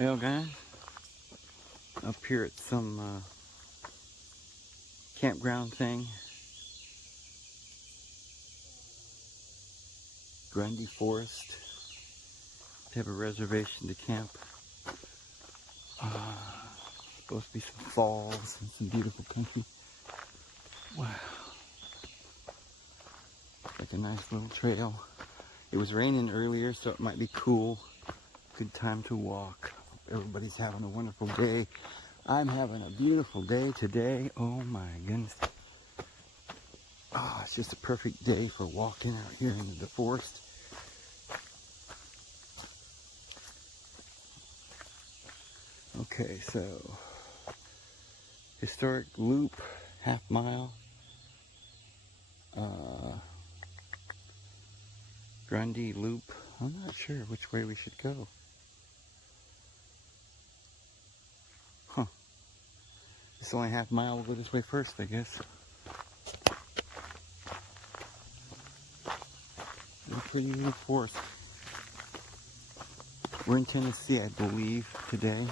Well guys, up here at some campground thing, Grundy Forest. They have a reservation to camp. Supposed to be some falls and some beautiful country. Wow. Like a nice little trail. It was raining earlier, so it might be cool. Good time to walk. Everybody's having a wonderful day. I'm having a beautiful day today. Oh my goodness. It's just a perfect day for walking out here into the forest. Okay, so historic loop, half mile. Grundy loop. I'm not sure which way we should go. It's only half mile. We'll go this way first, I guess. It's a pretty little forest. We're in Tennessee, I believe, today.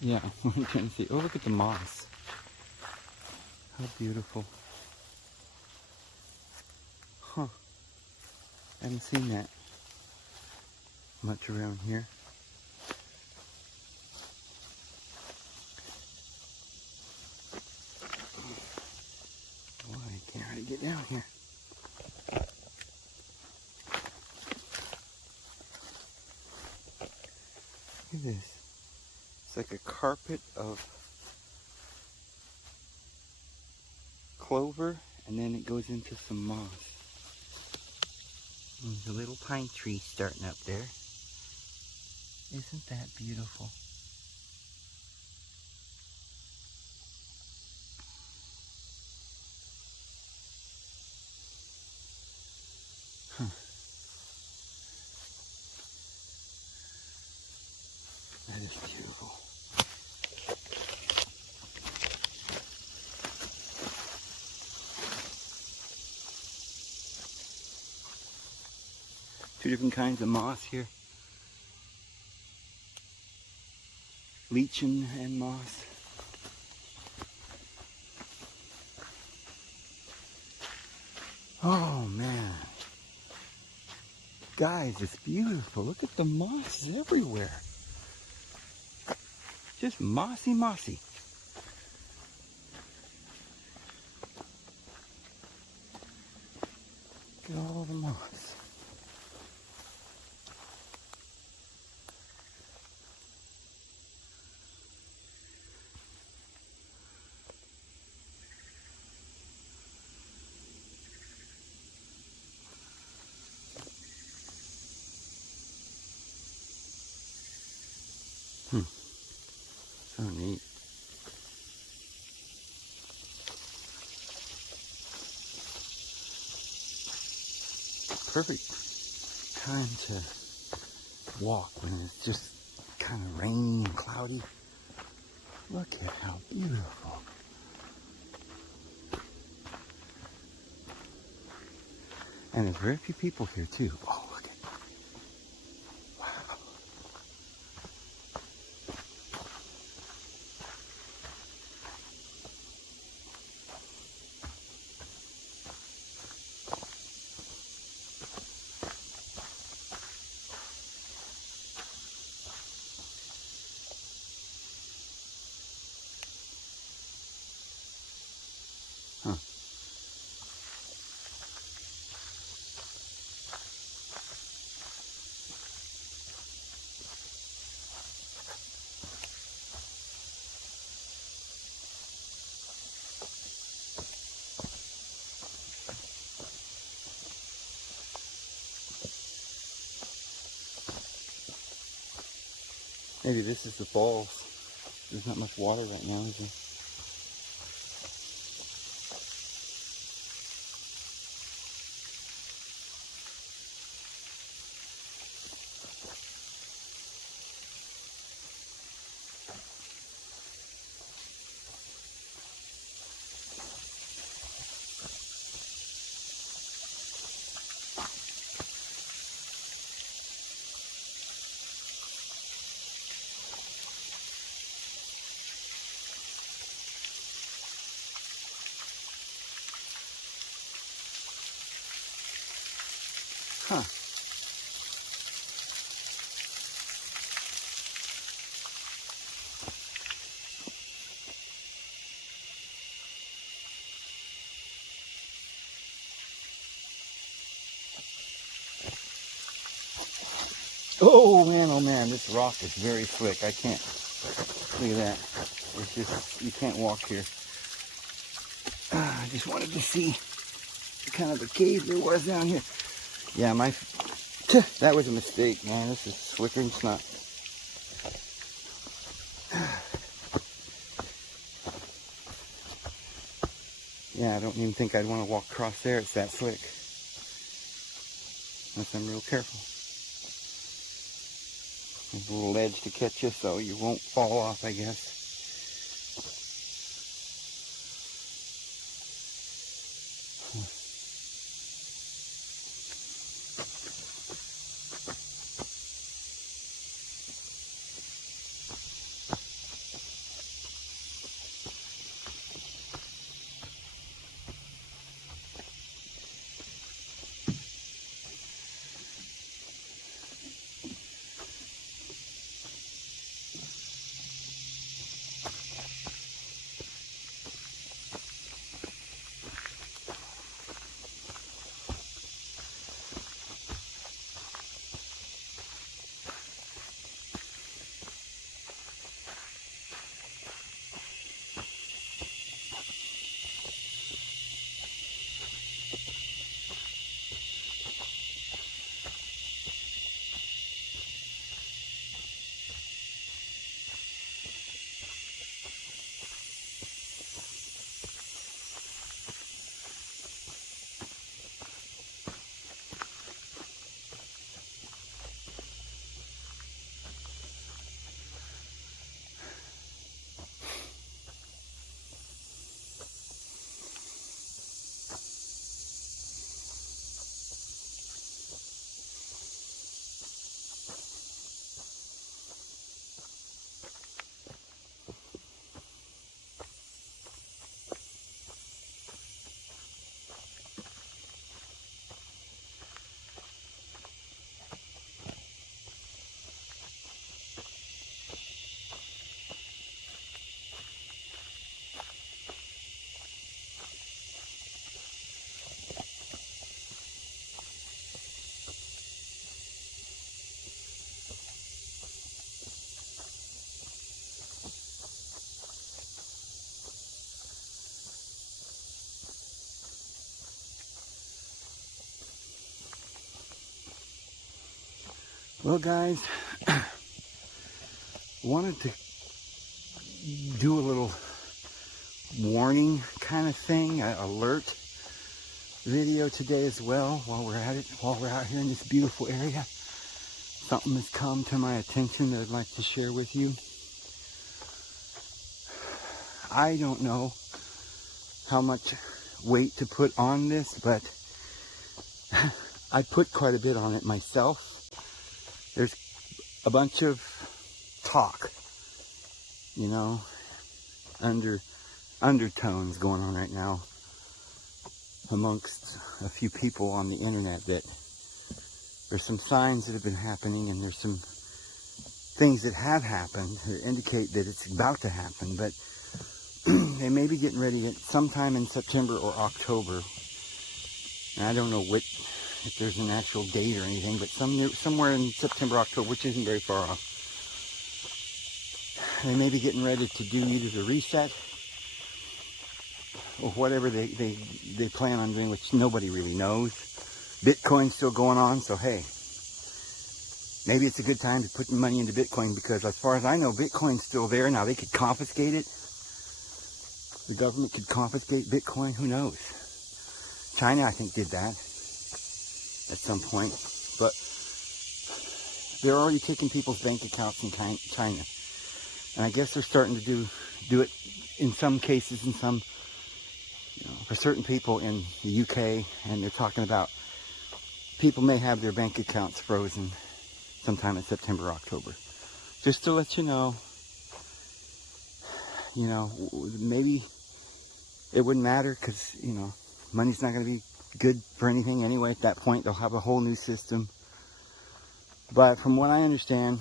Yeah, we're in Tennessee. Oh, look at the moss. How beautiful. Huh. I haven't seen that much around here. Boy, I can't hardly get down here. Look at this. It's like a carpet of clover, and then it goes into some moss. There's a little pine tree starting up there. Isn't that beautiful? Huh. That is beautiful. Two different kinds of moss here. Lichen and moss. Oh man. Guys, it's beautiful. Look at the moss everywhere. Just mossy, mossy. Look at all the moss. So neat. Perfect time to walk when it's just kind of rainy and cloudy. Look at how beautiful. And there's very few people here too. Oh, look at wow. Huh. Maybe this is the falls. There's not much water right now, is there? Oh man, this rock is very slick. I can't, look at that. It's just, you can't walk here. I just wanted to see what kind of a cave there was down here. Yeah, that was a mistake, man. This is slicker than snot. Yeah, I don't even think I'd want to walk across there. It's that slick. Unless I'm real careful. There's a little ledge to catch you so you won't fall off, I guess. Well, guys, wanted to do a little warning kind of thing, alert video today as well while we're at it, while we're out here in this beautiful area. Something has come to my attention that I'd like to share with you. I don't know how much weight to put on this, but I put quite a bit on it myself. There's a bunch of talk, you know, undertones going on right now amongst a few people on the internet that there's some signs that have been happening, and there's some things that have happened that indicate that it's about to happen, but they may be getting ready to, sometime in September or October. And I don't know if there's an actual date or anything, but somewhere in September, October, which isn't very far off. They may be getting ready to do either the reset or whatever they plan on doing, which nobody really knows. Bitcoin's still going on, so hey, maybe it's a good time to put money into Bitcoin, because as far as I know, Bitcoin's still there. Now, they could confiscate it. The government could confiscate Bitcoin. Who knows? China, I think, did that at some point. But they're already taking people's bank accounts in China. And I guess they're starting to do it in some cases, in some, for certain people in the UK. And they're talking about people may have their bank accounts frozen sometime in September, October. Just to let you know, maybe it wouldn't matter, because, money's not going to be good for anything anyway. At that point, they'll have a whole new system. But from what I understand,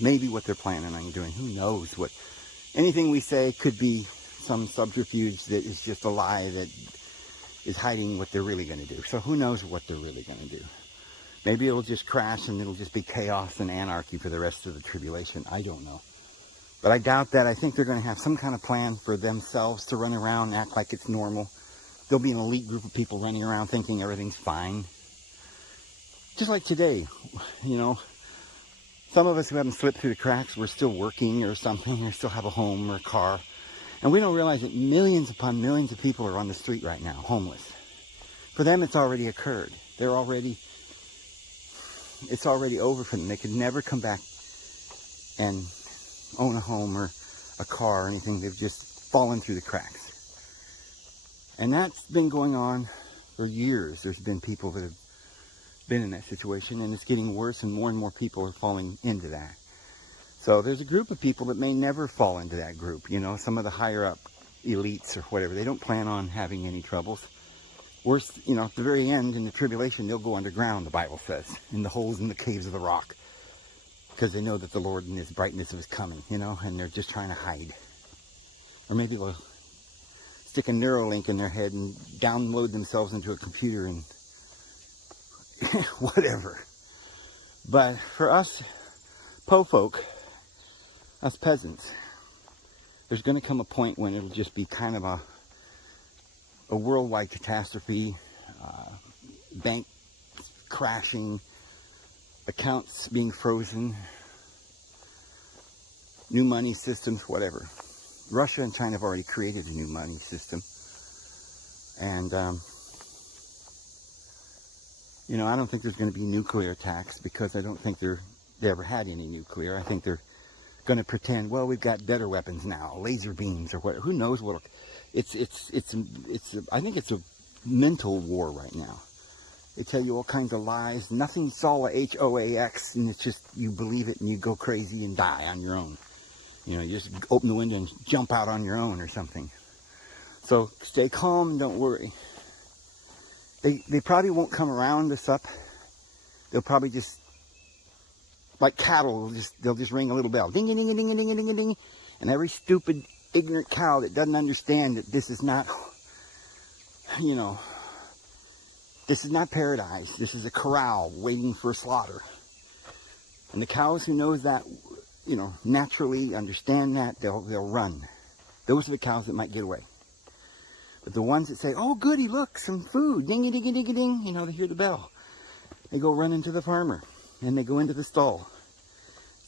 maybe what they're planning on doing, who knows what, anything we say could be some subterfuge that is just a lie that is hiding what they're really going to do. So who knows what they're really going to do. Maybe it'll just crash and it'll just be chaos and anarchy for the rest of the tribulation. I don't know. But I doubt that. I think they're going to have some kind of plan for themselves to run around and act like it's normal. There'll be an elite group of people running around thinking everything's fine. Just like today, you know. Some of us who haven't slipped through the cracks, we're still working or something, or still have a home or a car. And we don't realize that millions upon millions of people are on the street right now, homeless. For them, it's already occurred. It's already over for them. They could never come back and own a home or a car or anything. They've just fallen through the cracks. And that's been going on for years. There's been people that have been in that situation, and it's getting worse, and more people are falling into that. So there's a group of people that may never fall into that group. You know, some of the higher up elites or whatever, they don't plan on having any troubles. Worse, you know, at the very end in the tribulation, they'll go underground, the Bible says, in the holes in the caves of the rock, because they know that the Lord in His brightness is coming, you know, and they're just trying to hide. Or maybe they'll stick a Neuralink in their head and download themselves into a computer and whatever. But for us po folk, us peasants, there's going to come a point when it'll just be kind of a worldwide catastrophe, bank crashing, accounts being frozen, new money systems, whatever. Russia and China have already created a new money system. And, you know, I don't think there's going to be nuclear attacks, because I don't think they ever had any nuclear. I think they're going to pretend, well, we've got better weapons now, laser beams or whatever. Who knows what? I think it's a mental war right now. They tell you all kinds of lies. Nothing's all HOAX, and it's just you believe it and you go crazy and die on your own. You know, you just open the window and jump out on your own or something. So stay calm and don't worry. They probably won't come around us up. They'll probably just, like cattle, they'll just ring a little bell. Ding, ding, ding, ding, ding, ding, ding. And every stupid, ignorant cow that doesn't understand that this is not, you know, this is not paradise. This is a corral waiting for slaughter. And the cows who knows that, you know, naturally understand that, they'll run. Those are the cows that might get away. But the ones that say, oh, goody, look, some food, ding, ding, ding, ding, ding, you know, they hear the bell. They go run into the farmer, and they go into the stall.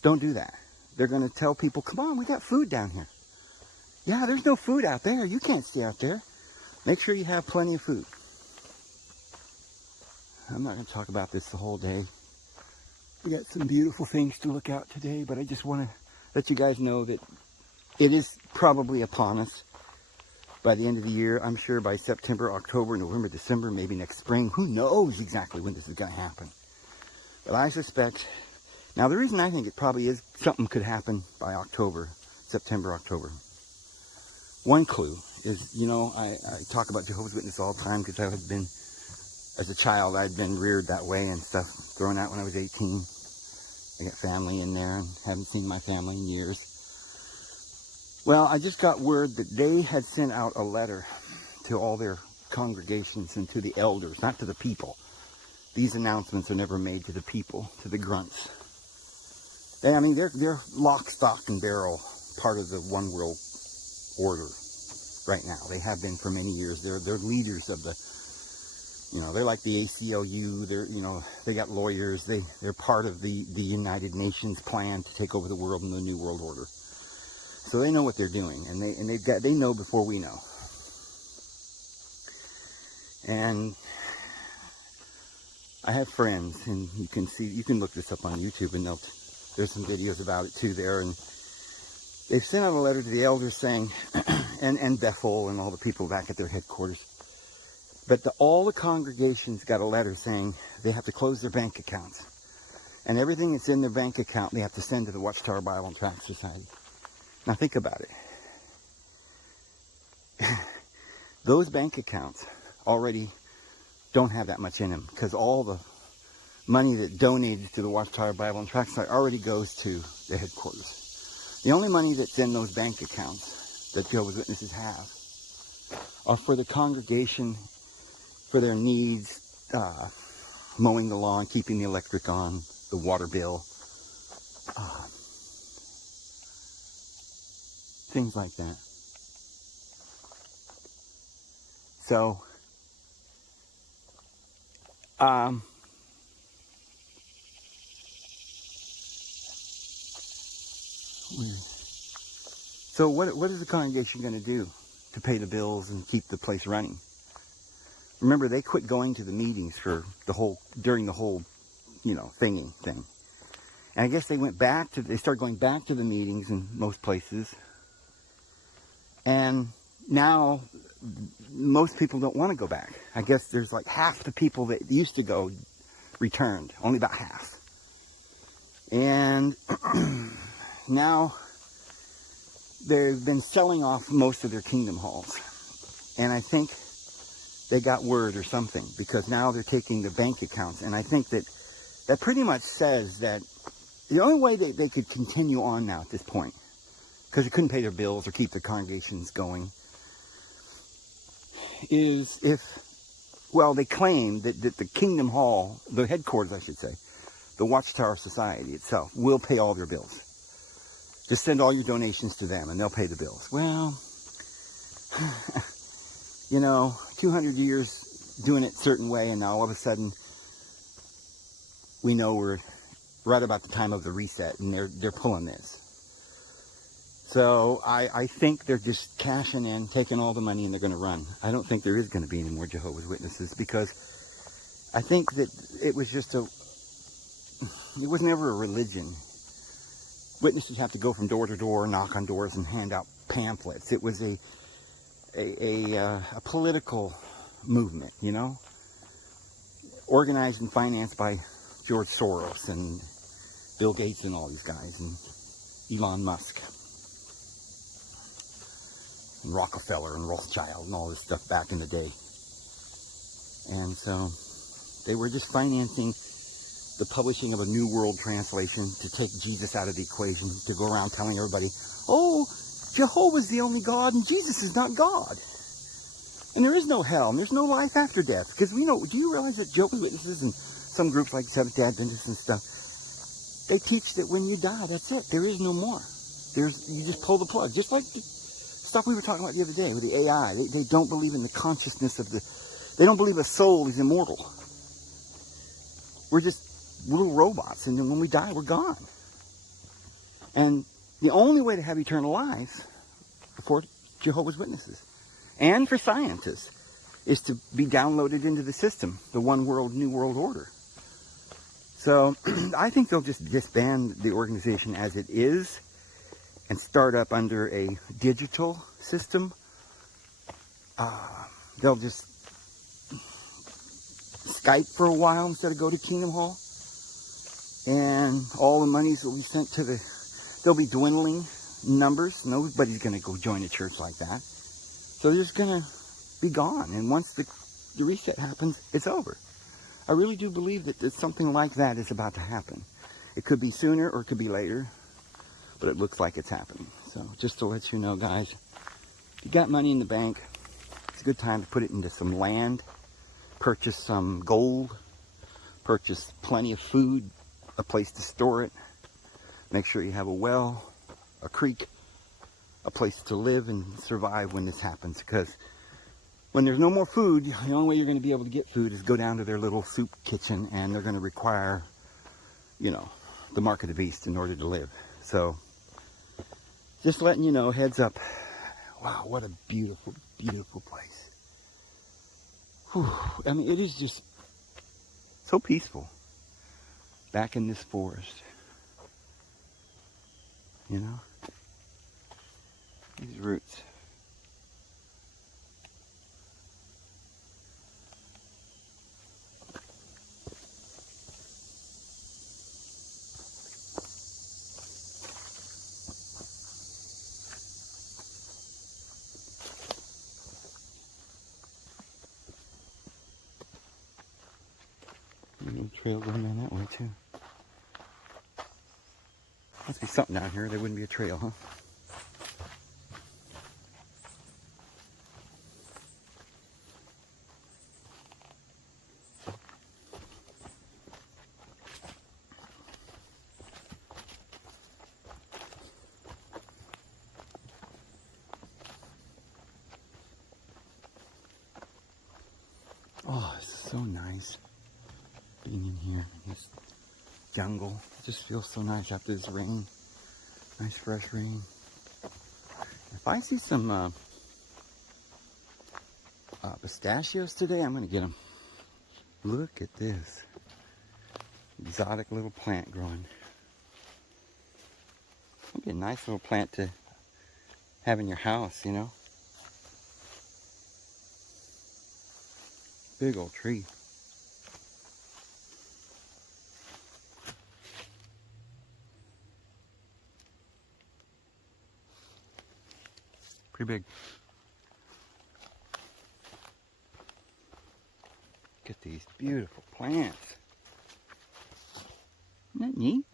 Don't do that. They're going to tell people, come on, we got food down here. Yeah, there's no food out there. You can't stay out there. Make sure you have plenty of food. I'm not going to talk about this the whole day. We got some beautiful things to look out today, but I just want to let you guys know that it is probably upon us. By the end of the year, I'm sure by September, October, November, December, maybe next spring. Who knows exactly when this is going to happen? But I suspect, now the reason I think it probably is something could happen by October, September, October. One clue is, you know, I talk about Jehovah's Witness all the time because I had been, as a child, I'd been reared that way and stuff, thrown out when I was 18. I got family in there and haven't seen my family in years. Well, I just got word that they had sent out a letter to all their congregations and to the elders, not to the people. These announcements are never made to the people, to the grunts. They're lock, stock, and barrel part of the one world order right now. They have been for many years. They're leaders of the, you know, they're like the ACLU. They're, you know, they got lawyers. They're part of the United Nations plan to take over the world in the New World Order. So they know what they're doing, and they know before we know. And I have friends, and you can look this up on YouTube, and there's some videos about it too there. And they've sent out a letter to the elders saying, and Bethel and all the people back at their headquarters. But all the congregations got a letter saying they have to close their bank accounts, and everything that's in their bank account they have to send to the Watchtower Bible and Tract Society. Now think about it. Those bank accounts already don't have that much in them, because all the money that donated to the Watchtower Bible and Tract Society already goes to the headquarters. The only money that's in those bank accounts that Jehovah's Witnesses have are for the congregation for their needs, mowing the lawn, keeping the electric on, the water bill, things like that. So, what is the congregation going to do to pay the bills and keep the place running? Remember, they quit going to the meetings during the whole, thing. And I guess they started going back to the meetings in most places. And now most people don't want to go back. I guess there's like half the people that used to go returned, only about half. And now they've been selling off most of their kingdom halls. And I think they got word or something, because now they're taking the bank accounts. And I think that pretty much says that the only way they could continue on now at this point, because they couldn't pay their bills or keep their congregations going, is they claim that the Kingdom Hall, the headquarters, I should say, the Watchtower Society itself, will pay all their bills. Just send all your donations to them and they'll pay the bills. Well, 200 years doing it a certain way, and now all of a sudden we know we're right about the time of the reset, and they're pulling this. So I think they're just cashing in, taking all the money, and they're going to run. I don't think there is going to be any more Jehovah's Witnesses, because I think that it was never a religion. Witnesses have to go from door to door, knock on doors, and hand out pamphlets. It was a political movement, organized and financed by George Soros and Bill Gates and all these guys, and Elon Musk and Rockefeller and Rothschild and all this stuff back in the day. And so they were just financing the publishing of a New World Translation to take Jesus out of the equation, to go around telling everybody, oh, Jehovah's the only God and Jesus is not God. And there is no hell and there's no life after death. Because do you realize that Jehovah's Witnesses and some groups like Seventh-day Adventists and stuff, they teach that when you die, that's it. There is no more. You just pull the plug. Just like the stuff we were talking about the other day with the AI. They don't believe in the consciousness they don't believe a soul is immortal. We're just little robots, and then when we die, we're gone. And the only way to have eternal life for Jehovah's Witnesses and for scientists is to be downloaded into the system, the one world, new world order. So I think they'll just disband the organization as it is and start up under a digital system. They'll just Skype for a while instead of go to Kingdom Hall. And all the monies will be sent they'll be dwindling numbers. Nobody's going to go join a church like that. So they're just going to be gone. And once the reset happens, it's over. I really do believe that something like that is about to happen. It could be sooner or it could be later, but it looks like it's happening. So just to let you know, guys, if you got money in the bank, it's a good time to put it into some land, purchase some gold, purchase plenty of food, a place to store it. Make sure you have a well, a creek, a place to live and survive when this happens. Because when there's no more food, the only way you're going to be able to get food is go down to their little soup kitchen, and they're going to require, the mark of the beast in order to live. So, just letting you know, heads up. Wow, what a beautiful, beautiful place. Whew. I mean, it is just so peaceful. Back in this forest, these roots. Little trail going down that way too. Must be something down here. There wouldn't be a trail, huh? so nice being in here in this jungle. It just feels so nice after this rain. Nice fresh rain. If I see some pistachios today, I'm gonna get them. Look at this exotic little plant growing. It'd be a nice little plant to have in your house, you know. Big old tree. Pretty big. Look at these beautiful plants. Isn't that neat?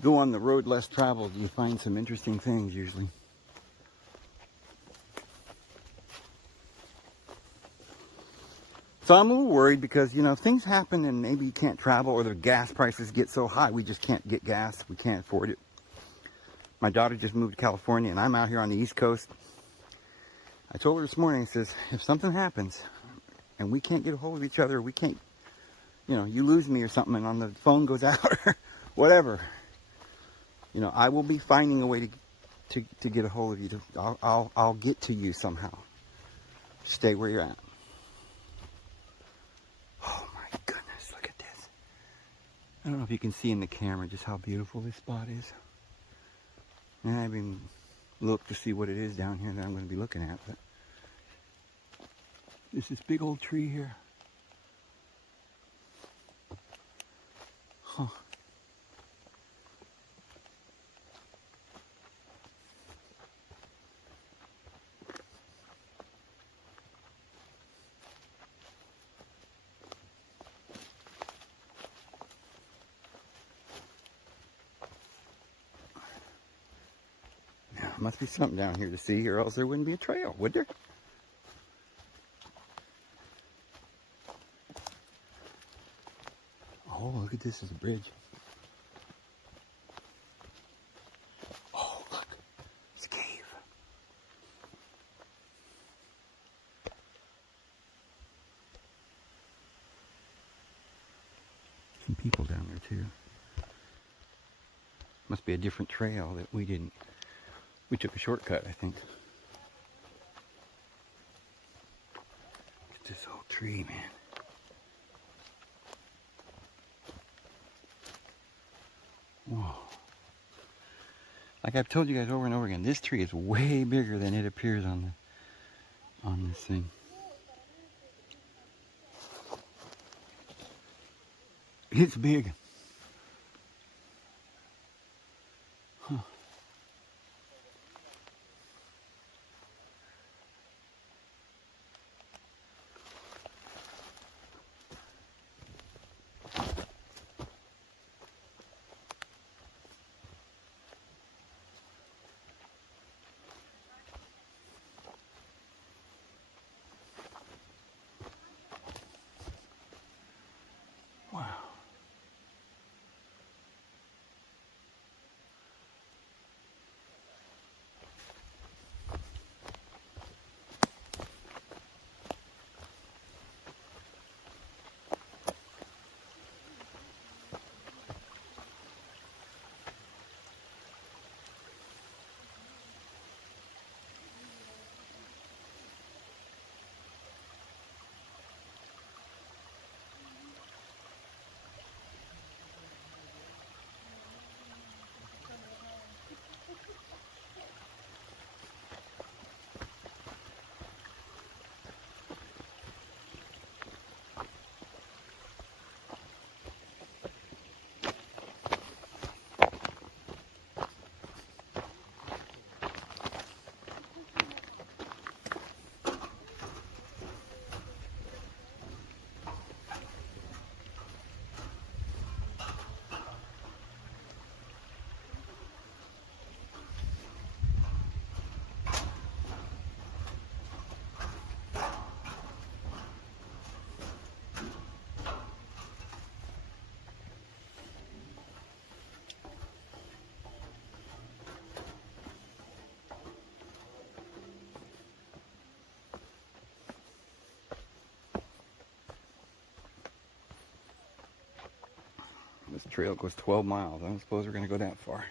Go on the road less traveled, you find some interesting things usually. So I'm a little worried because, you know, if things happen and maybe you can't travel or the gas prices get so high, we just can't get gas. We can't afford it. My daughter just moved to California and I'm out here on the East Coast. I told her this morning, I says, if something happens and we can't get a hold of each other, we can't, you know, you lose me or something and on the phone goes out or whatever. You know, I will be finding a way to get a hold of you. I'll get to you somehow. Stay where you're at. Oh my goodness, look at this. I don't know if you can see in the camera just how beautiful this spot is. And I haven't even looked to see what it is down here that I'm going to be looking at. But there's this big old tree here. Huh. Must be something down here to see, or else there wouldn't be a trail, would there? Oh, look at this, it's a bridge. Oh, look, it's a cave. Some people down there too. Must be a different trail that we didn't. We took a shortcut, I think. Look at this old tree, man. Whoa. Like I've told you guys over and over again, this tree is way bigger than it appears on this thing. It's big. Huh. Wow. trail goes 12 miles. I don't suppose we're going to go that far.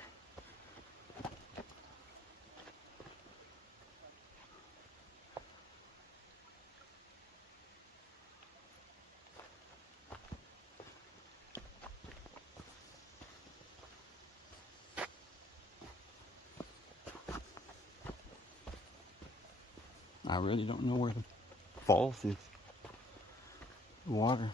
I really don't know where the falls is. Water.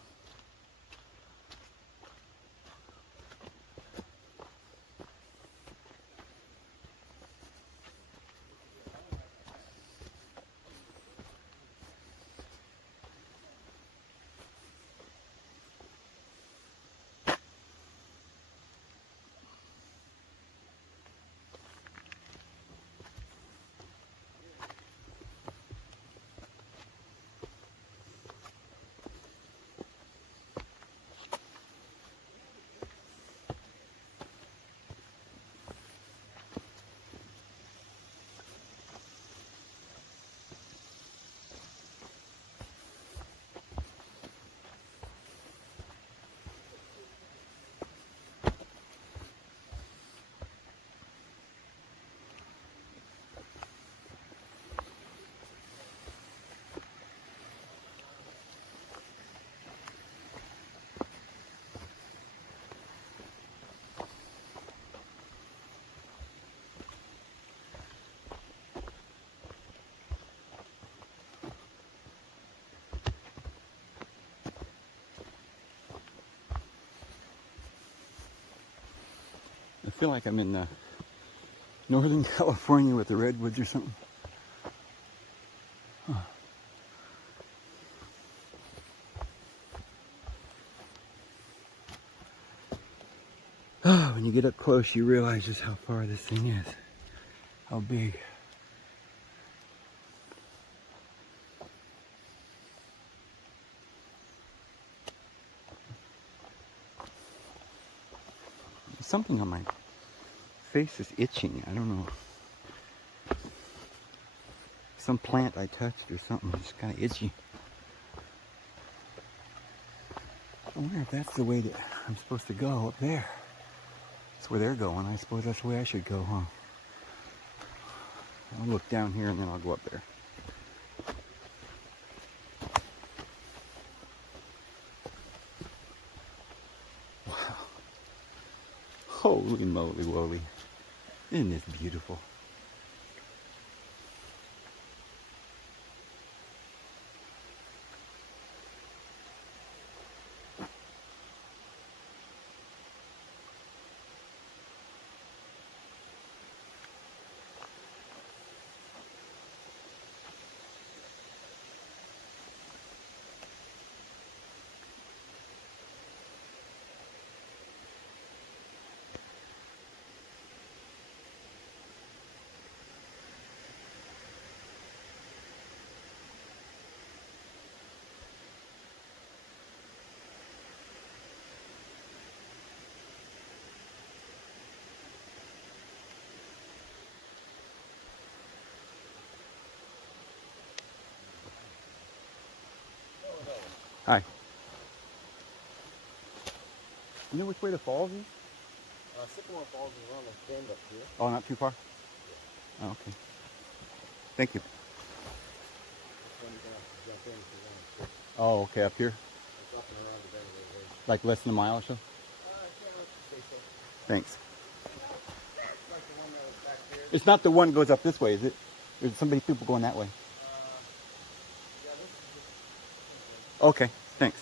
I feel like I'm in Northern California with the redwoods or something. Huh. Oh, when you get up close, you realize just how far this thing is. How big. Something on my face is itching. I don't know. Some plant I touched or something. It's kind of itchy. I wonder if that's the way that I'm supposed to go up there. That's where they're going. I suppose that's the way I should go, huh? I'll look down here and then I'll go up there. Wow. Holy moly woly. Isn't this beautiful? Hi. You know which way the falls is? Sycamore Falls is around the bend up here. Oh, not too far? Yeah. Oh, okay. Thank you. This one you're going to have to jump in if you want. Oh, okay, up here? It's up and around the bend a little ways. Like less than a mile or so? Yeah, let's say so. Thanks. It's like the one that was back there. It's not the one that goes up this way, is it? There's somebody, people going that way. Yeah, this is just... Okay, thanks.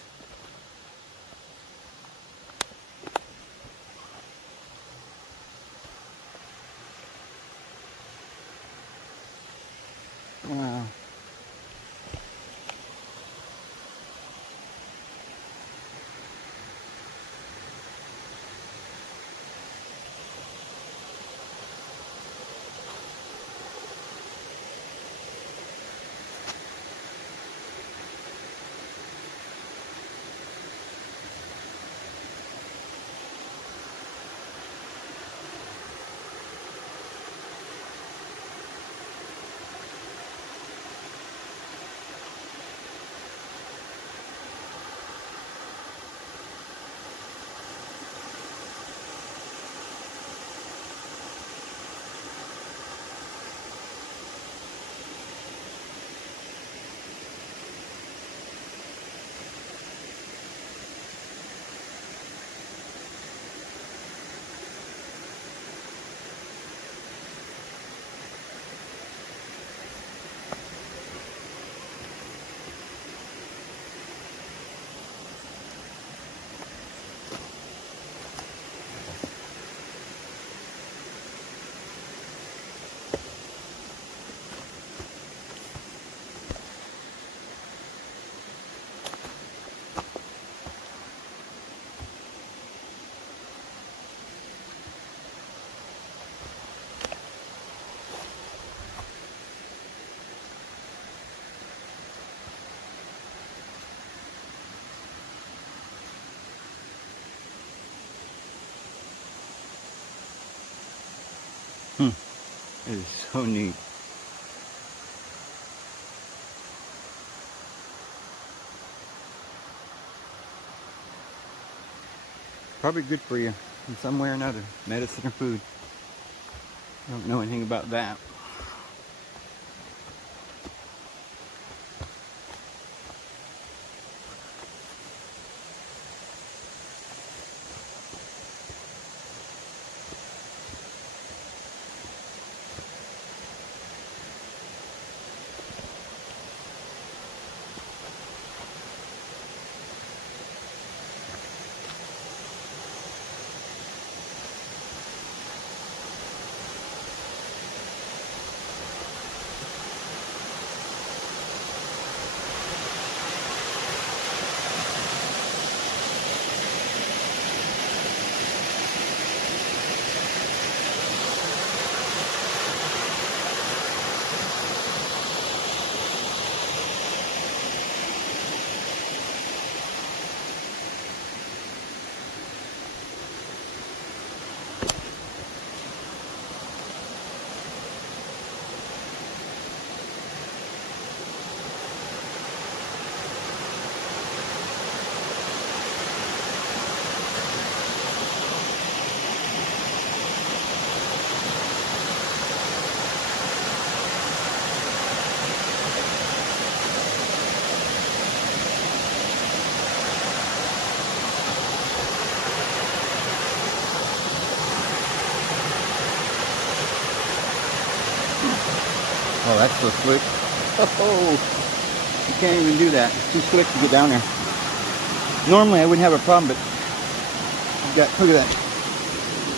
Wow. It is so neat. Probably good for you in some way or another, medicine or food. I don't know anything about that. Oh, that's so slick. Oh, you can't even do that. It's too slick to get down there. Normally I wouldn't have a problem, but I've got, look at that.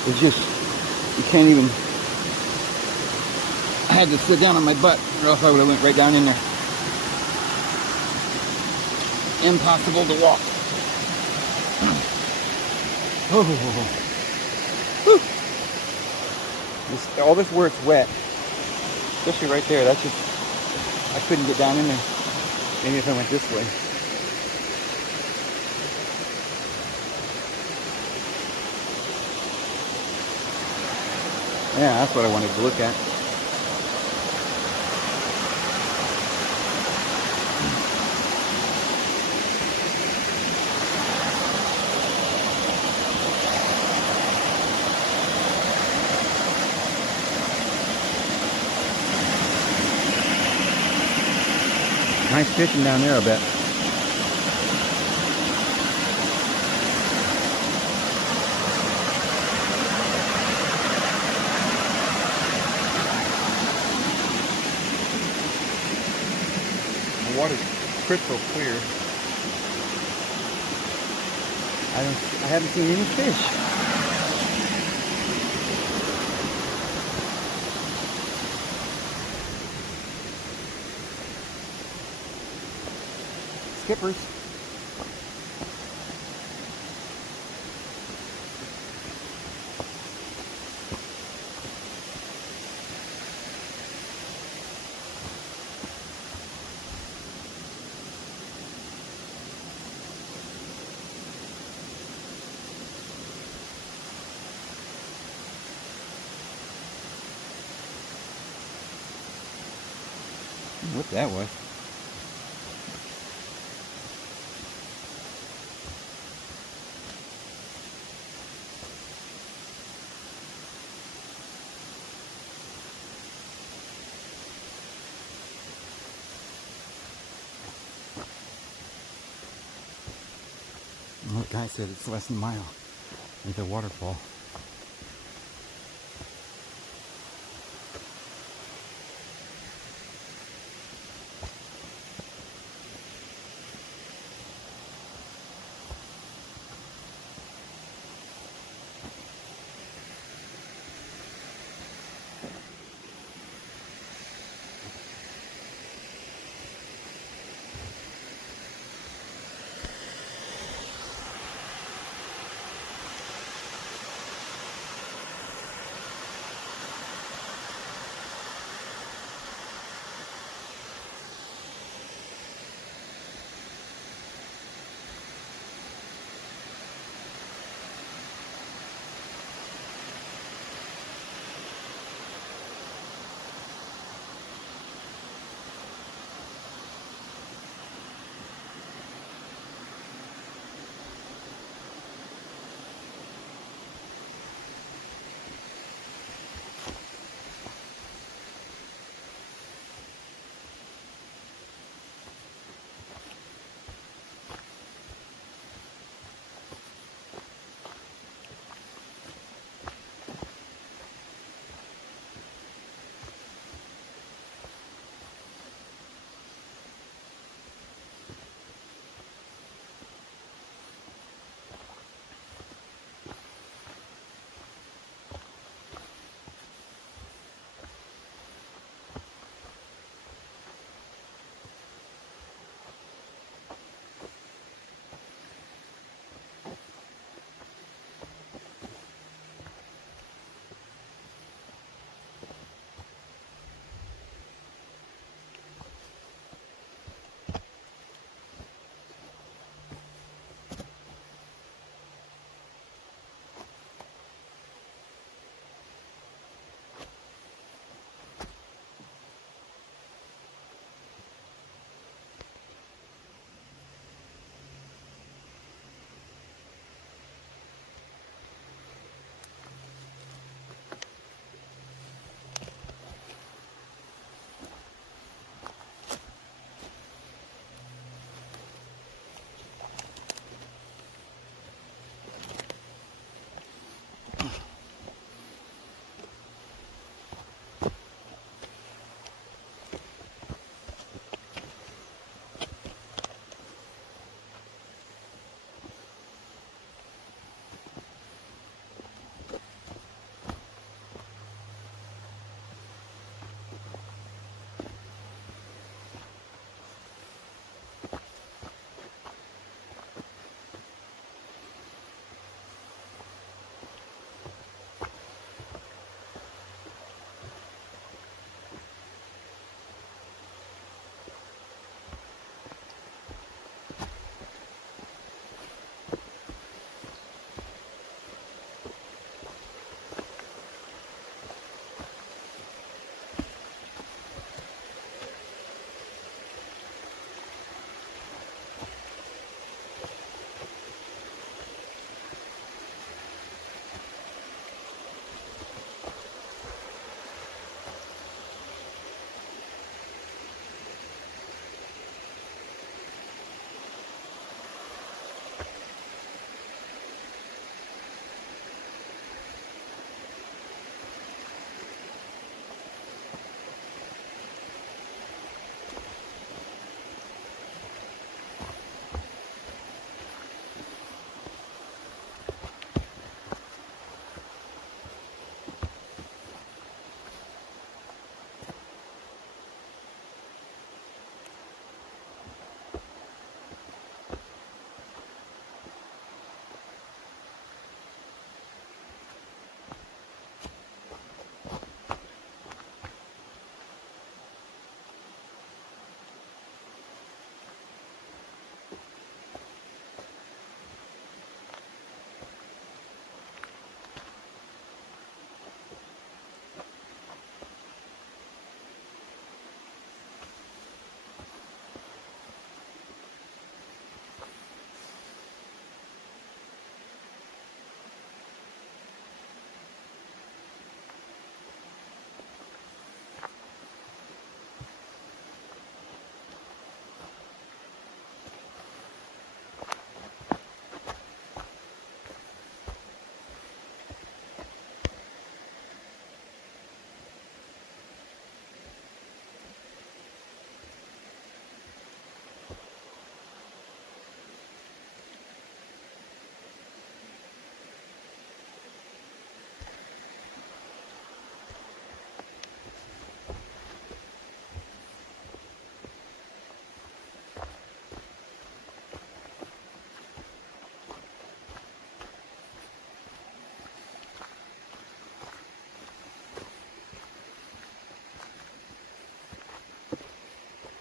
It's just, you can't even, I had to sit down on my butt or else I would have went right down in there. Impossible to walk. Oh. Whew. All this where it's wet, especially right there, that's just, I couldn't get down in there. Maybe if I went this way. Yeah, that's what I wanted to look at. Nice fishing down there, I bet. The water's crystal clear. I haven't seen any fish. Skippers. What that was. What guy said it's less than a mile. It's a waterfall.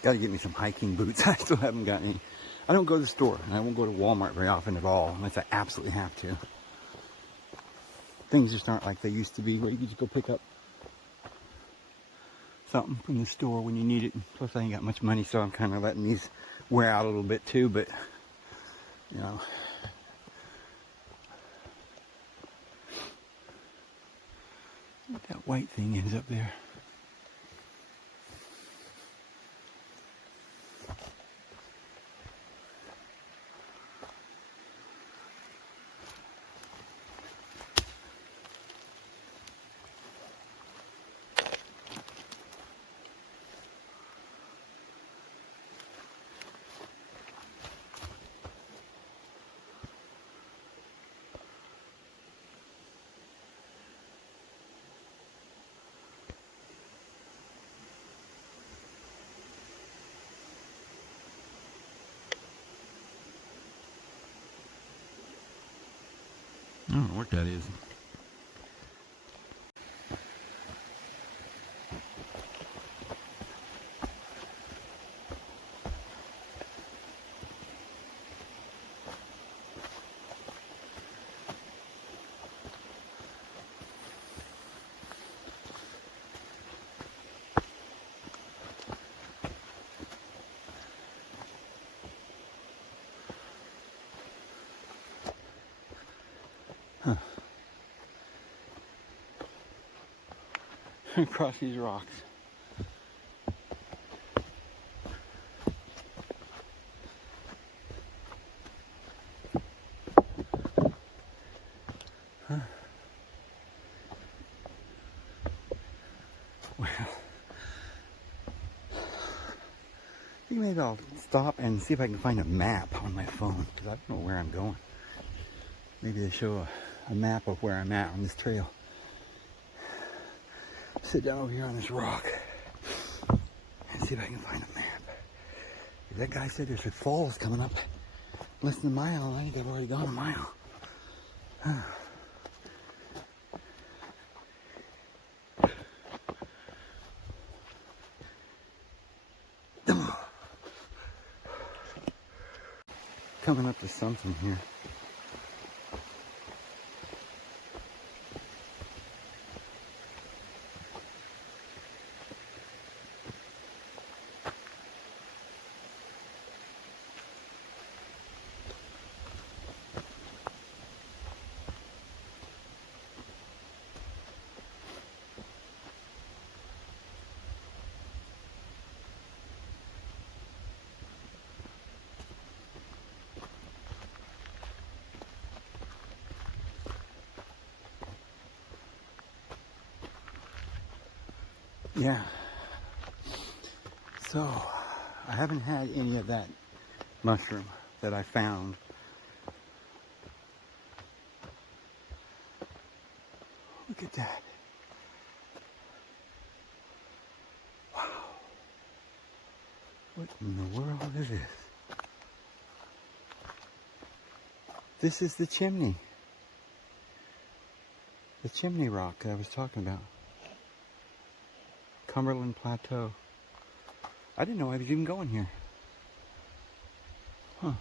Got to get me some hiking boots. I still haven't got any. I don't go to the store, and I won't go to Walmart very often at all, unless I absolutely have to. Things just aren't like they used to be, where you can just go pick up something from the store when you need it. Plus, I ain't got much money, so I'm kind of letting these wear out a little bit too, but, you know. What that white thing is up there. I don't know what that is. Huh. Across these rocks. Huh. Well, I think maybe I'll stop and see if I can find a map on my phone, because I don't know where I'm going. Maybe they show a map of where I'm at on this trail. Sit down over here on this rock and see if I can find a map. That guy said there's a falls coming up less than a mile, and I think I've already gone a mile. Coming up to something here. Yeah. So, I haven't had any of that mushroom that I found. Look at that. Wow. What in the world is this? This is the chimney. The chimney rock that I was talking about. Cumberland Plateau. I didn't know I was even going here. Huh.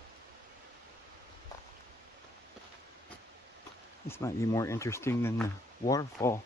This might be more interesting than the waterfall.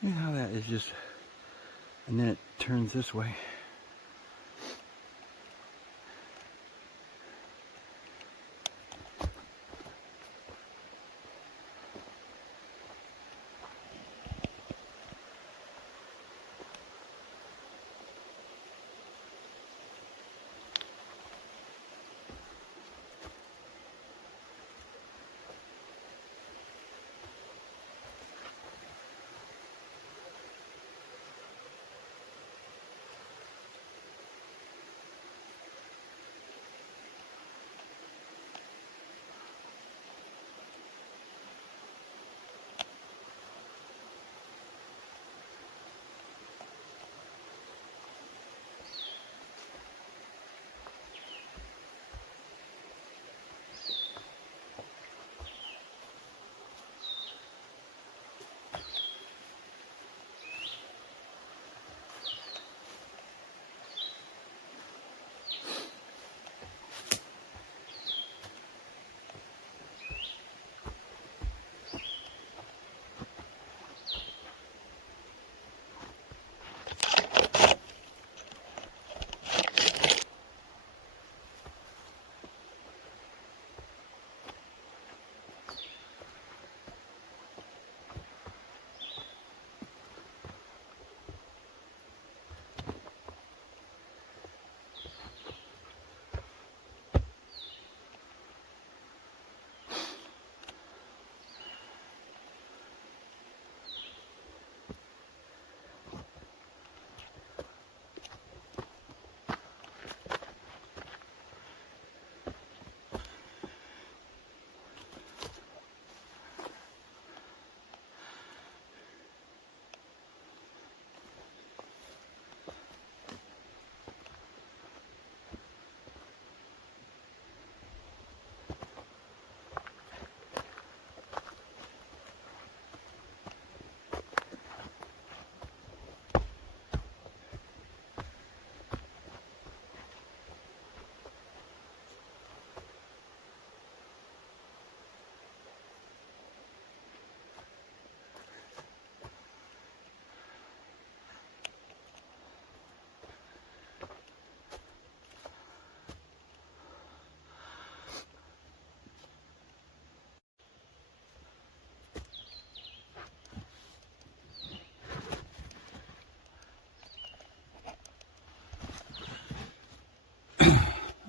You know how that is just, and then it turns this way.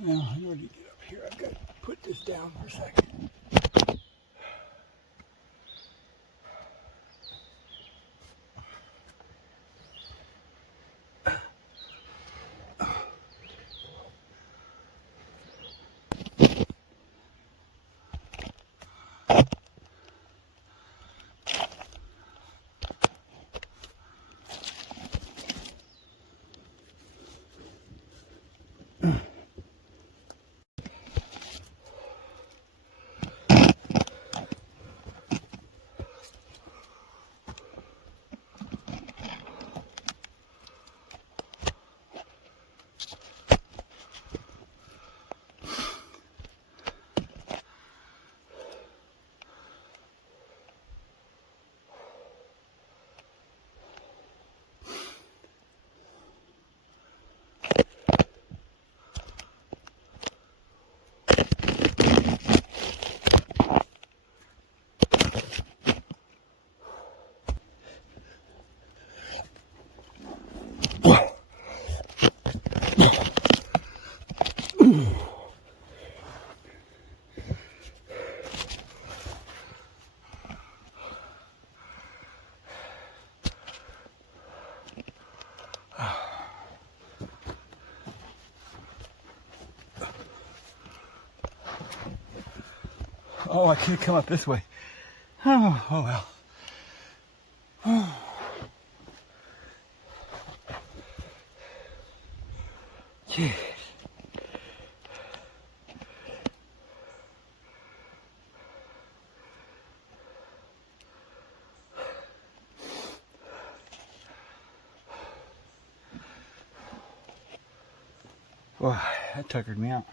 Now, in order to get up here, I've got to put this down for a second. Oh, I could have come up this way. Oh well. Jeez. Boy, that tuckered me out.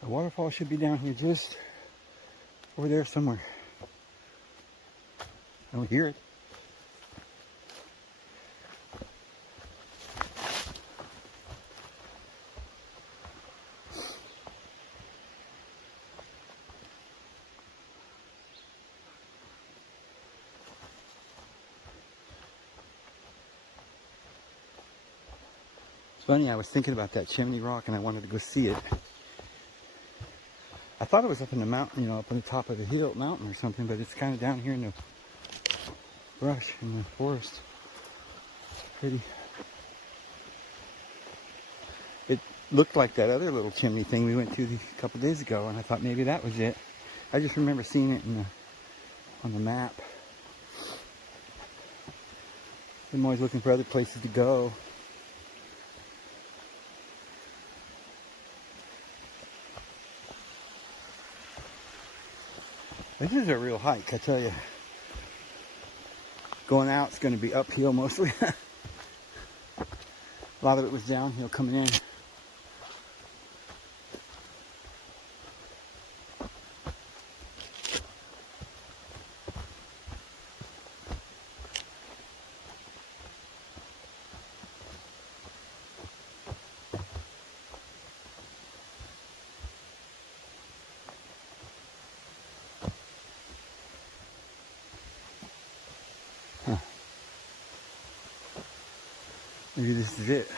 The waterfall should be down here just over there somewhere. I don't hear it. It's funny, I was thinking about that Chimney Rock and I wanted to go see it. I thought it was up in the mountain, you know, up on the top of the hill, mountain or something, but it's kind of down here in the brush, in the forest. It's pretty. It looked like that other little chimney thing we went to a couple days ago, and I thought maybe that was it. I just remember seeing it on the map. I'm always looking for other places to go. This is a real hike, I tell you. Going out is going to be uphill mostly. A lot of it was downhill coming in. Maybe this is it.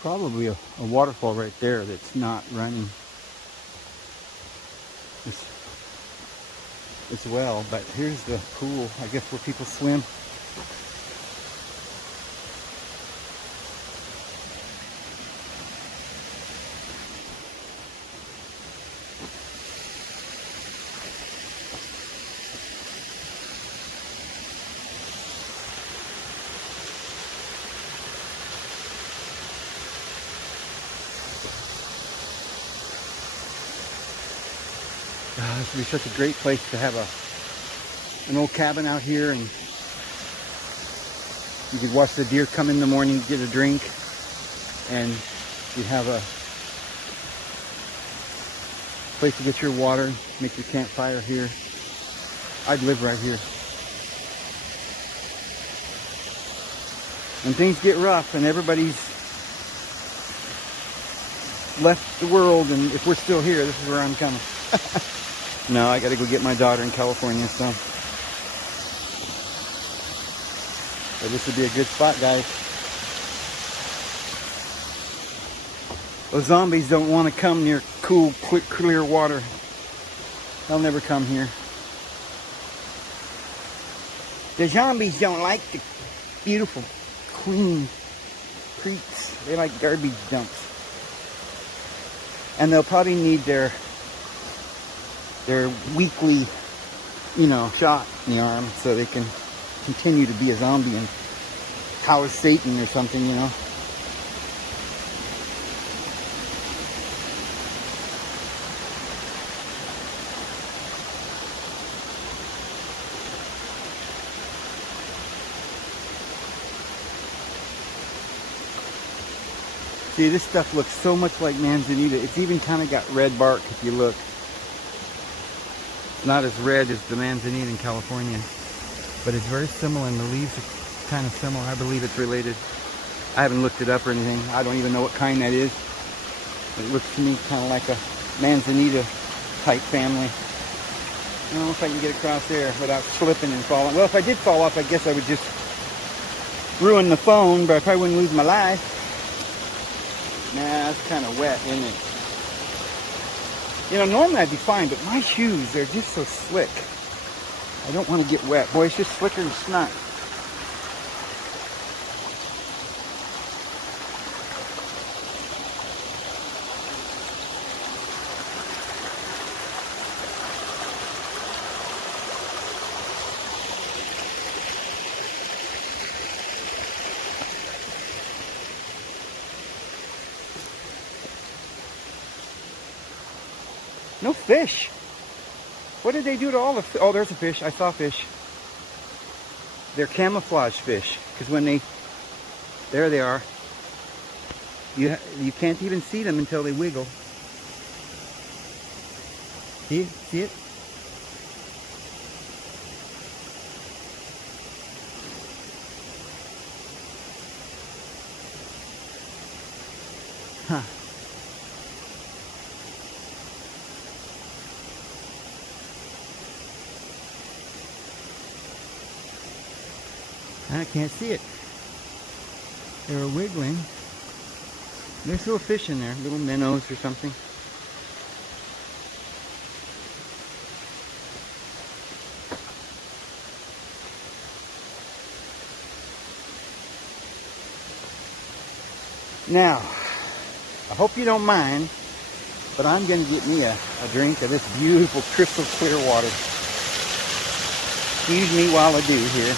Probably a waterfall right there that's not running as well, but here's the pool, I guess, where people swim. This would be such a great place to have an old cabin out here, and you could watch the deer come in the morning, get a drink, and you'd have a place to get your water, make your campfire here. I'd live right here. When things get rough and everybody's left the world, and if we're still here, this is where I'm coming. No, I gotta go get my daughter in California, so. But this would be a good spot, guys. Those zombies don't want to come near cool, clear water. They'll never come here. The zombies don't like the beautiful, clean creeks. They like garbage dumps. And they'll probably need their weekly, shot in the arm so they can continue to be a zombie and house Satan or something, See, this stuff looks so much like manzanita. It's even kind of got red bark if you look. Not as red as the manzanita in California, but it's very similar, and the leaves are kind of similar. I believe it's related. I haven't looked it up or anything. I don't even know what kind that is. It looks to me kind of like a manzanita type family. I don't know if I can get across there without slipping and falling. Well, if I did fall off, I guess I would just ruin the phone, but I probably wouldn't lose my life. Nah, it's kind of wet, isn't it? Normally I'd be fine, but my shoes, they're just so slick. I don't want to get wet. Boy, it's just slicker than snot. No fish. What did they do to all the fish? Oh, there's a fish. I saw fish. They're camouflage fish. Because when there they are. You can't even see them until they wiggle. See it? Huh. I can't see it. They were wiggling. There's little fish in there, little minnows or something. Now, I hope you don't mind, but I'm going to get me a drink of this beautiful crystal clear water. Excuse me while I do here.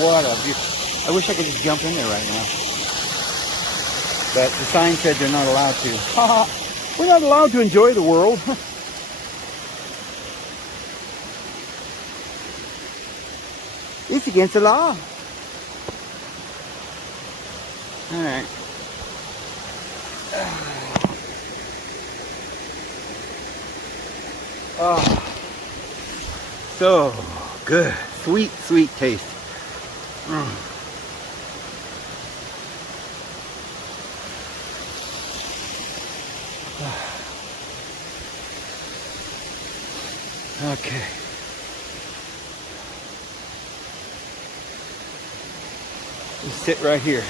What a beautiful... I wish I could just jump in there right now. But the sign said they're not allowed to. Haha! We're not allowed to enjoy the world. It's against the law. Alright. Oh. So good. Sweet, sweet taste. Okay. Just sit right here.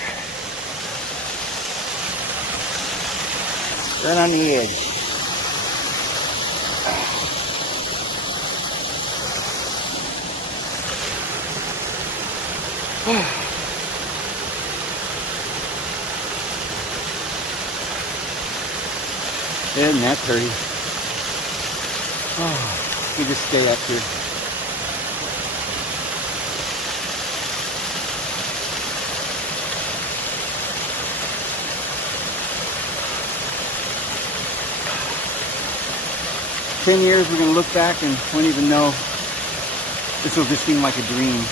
Right on the edge. Isn't that pretty? Oh, you just stay up here. In 10 years, we're going to look back and won't even know. This will just seem like a dream.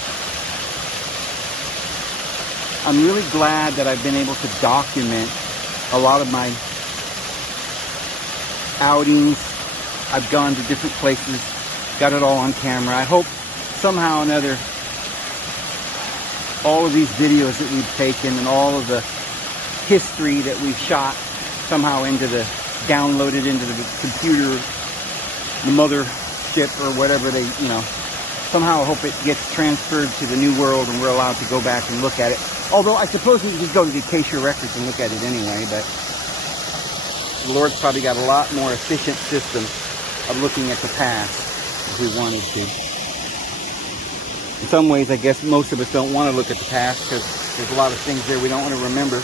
I'm really glad that I've been able to document a lot of my outings. I've gone to different places, got it all on camera. I hope somehow or another all of these videos that we've taken and all of the history that we've shot somehow downloaded into the computer, the mothership or whatever they, somehow I hope it gets transferred to the new world and we're allowed to go back and look at it. Although I suppose we could just go to the Acacia Records and look at it anyway, but the Lord's probably got a lot more efficient system of looking at the past if we wanted to. In some ways, I guess most of us don't want to look at the past because there's a lot of things there we don't want to remember.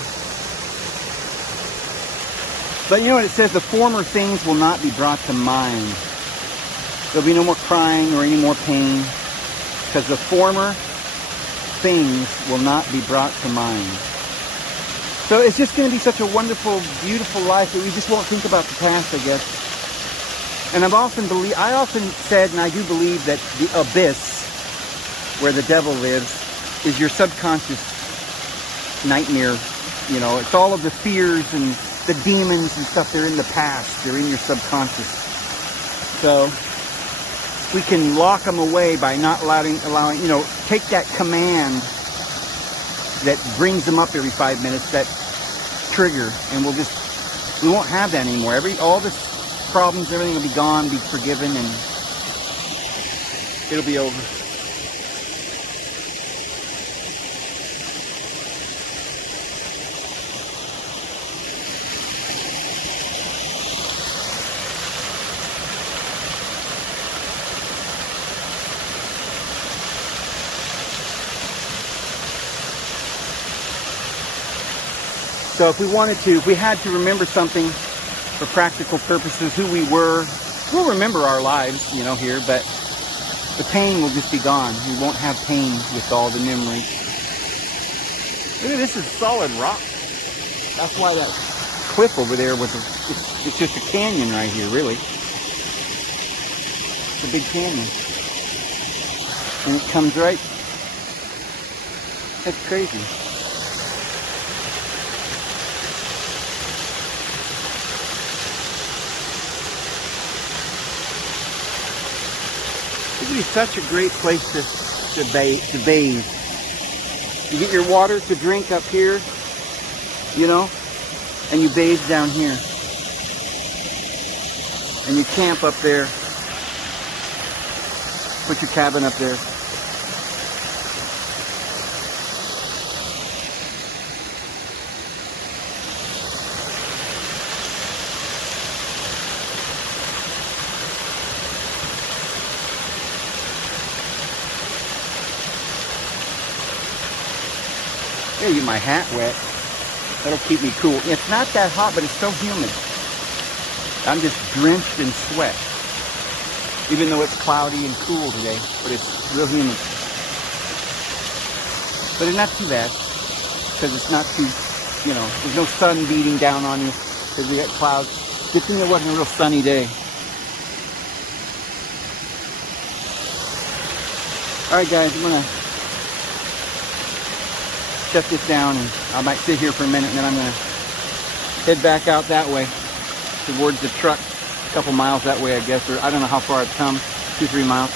But you know what it says? The former things will not be brought to mind. There'll be no more crying or any more pain because the former things will not be brought to mind. So it's just going to be such a wonderful, beautiful life that we just won't think about the past, I guess. And I often said, and I do believe, that the abyss, where the devil lives, is your subconscious nightmare. It's all of the fears and the demons and stuff. They're in the past. They're in your subconscious. So we can lock them away by not allowing, take that command that brings them up every 5 minutes, that trigger, and we won't have that anymore. All this problems, everything will be gone, be forgiven, and it'll be over. So if we had to remember something for practical purposes, who we were, we'll remember our lives, here, but the pain will just be gone. We won't have pain with all the memories. Look at this, is solid rock. That's why that cliff over there it's just a canyon right here, really. It's a big canyon. And it comes right, that's crazy. It would be such a great place to bathe. You get your water to drink up here, and you bathe down here. And you camp up there. Put your cabin up there. gotta get my hat wet. That'll keep me cool. It's not that hot, but it's so humid. I'm just drenched in sweat. Even though it's cloudy and cool today, but it's real humid. But it's not too bad, because it's not too, you know, there's no sun beating down on you, because we got clouds. Good thing it wasn't a real sunny day. Alright guys, I'm gonna shut this down, and I might sit here for a minute, and then I'm gonna head back out that way towards the truck. A couple miles that way, I guess, or I don't know how far I've come, 2-3 miles.